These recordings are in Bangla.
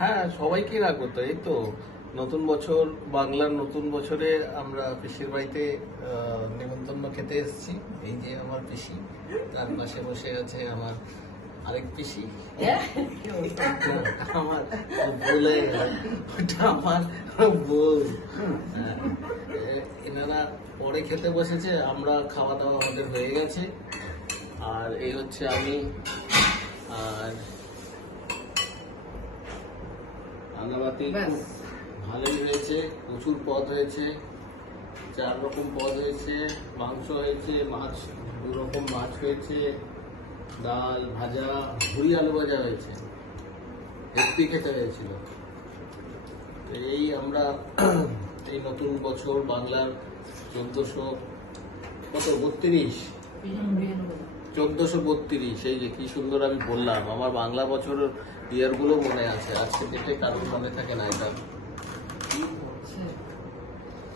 হ্যাঁ, সবাইকে রাখবো তো। এই তো নতুন বছর, বাংলার নতুন বছরে আমরা পিসির বাড়িতে নিমন্ত্রণ খেতে এসেছি। এই যে আমার পিসি, তার পাশে বসে আছে আমার আরেক পিসি, আমার বলে ওটা আমার বউ। এনারা পরে খেতে বসেছে, আমরা খাওয়া দাওয়া আমাদের হয়ে গেছে। আর এই হচ্ছে আমি। আর রান্নাবাতি ভালোই হয়েছে, প্রচুর পদ হয়েছে, 4 রকম পদ হয়েছে, মাংস হয়েছে, মাছ 2 রকম মাছ হয়েছে, ডাল, ভাজা, ভুড়ি আলু ভাজা হয়েছে, হেলদি খেতে হয়েছিল। এই আমরা এই নতুন বছর বাংলার 1432, এই যে কি সুন্দর আমি বললাম, আমার বাংলা বছরের ইয়ার গুলো মনে আছে, আজকে ডেটে কারোর মনে থাকে না এটা।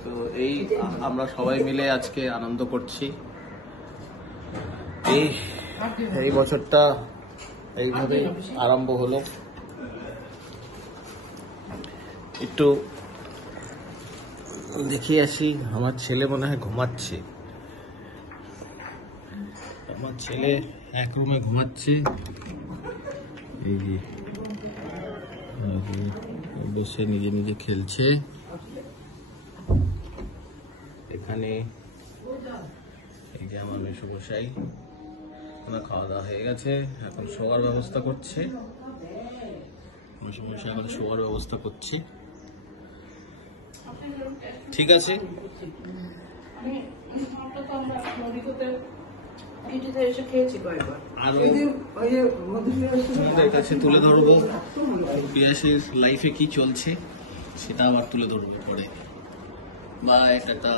তো এই আমরা সবাই মিলে আজকে আনন্দ করছি। এই বছরটা এইভাবে আরম্ভ হলো। একটু দেখিয়ে আসি, আমার ছেলে মনে হয় ঘুমাচ্ছে। আমার ছেলে এক রুমে ঘুমাচ্ছে, এই যে বসে নিজে নিজে খেলছে। এখানে এই যে আমার মেসোমশাই, ওনার খাওয়া দাওয়া হয়ে গেছে, এখন শোয়ার ব্যবস্থা করছে। মেসোমশাই এখন শোয়ার ব্যবস্থা করছে। ঠিক আছে, তোমাদের কাছে তুলে ধরবো পিয়াসের লাইফে কি চলছে, সেটা আবার তুলে ধরবো পরে। Bye, tata.